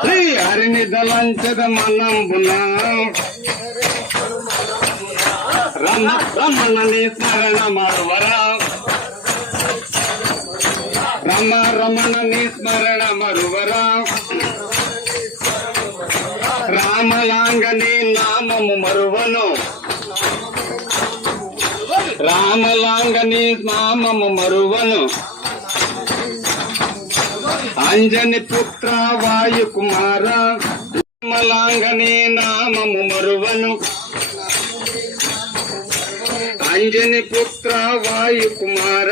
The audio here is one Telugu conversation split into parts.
శ్రీ హరిని దళంచద మనంబున రమణని స్మరణ మరువరా రమణని స్మరణ మరువరా రామలాంగని నామము మరువను రామలాంగని నామము మరువను అంజని పుత్ర వాయు కుమార రామలాంగని నామము మరువను అంజని పుత్ర వాయు కుమార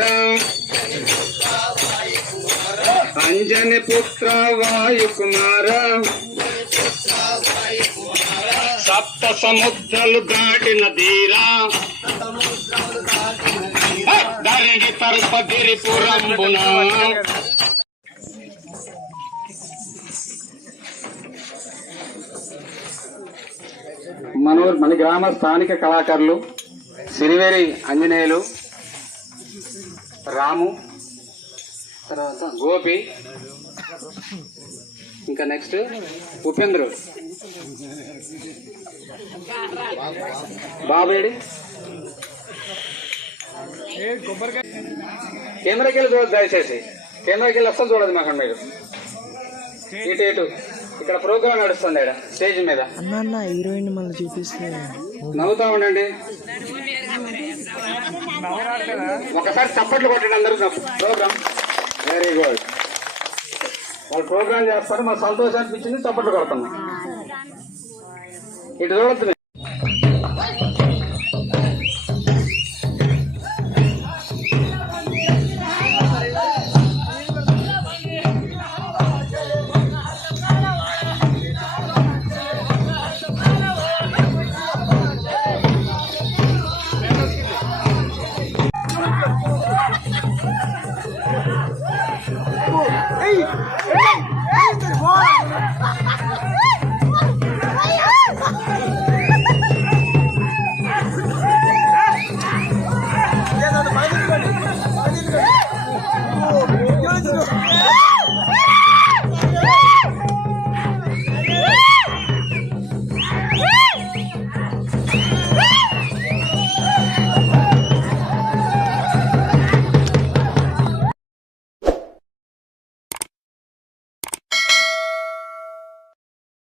అంజని పుత్ర వాయు కుమార సప్త సముద్రాలు దాటిన ధీరా ధరణి తల్పగిరిపురంబున మన గ్రామ స్థానిక కళాకారులు సిరివేరి ఆంజనేయులు, రాము, తర్వాత గోపి, ఇంకా నెక్స్ట్ ఉపేంద్రుడు, బాబేడి. కెమెరాకి వెళ్ళి చూడదు, దయచేసి కెమెరాకి వెళ్ళి అస్సలు చూడదు మాకండి. మీరు ఇటు ఇక్కడ ప్రోగ్రామ్ నడుస్తుంది ఇక్కడ స్టేజ్ మీద. హీరోయిన్ మళ్ళీ చూపిస్తే నవ్వుతా ఉండండి. ఒకసారి చప్పట్లు కొట్టండి అందరూ. Program very good. వాళ్ళు ప్రోగ్రామ్ చేస్తారు, మాకు సంతోషం అనిపించింది, చప్పట్లు కొడుతున్నాం. ఇటు చూడద్దు.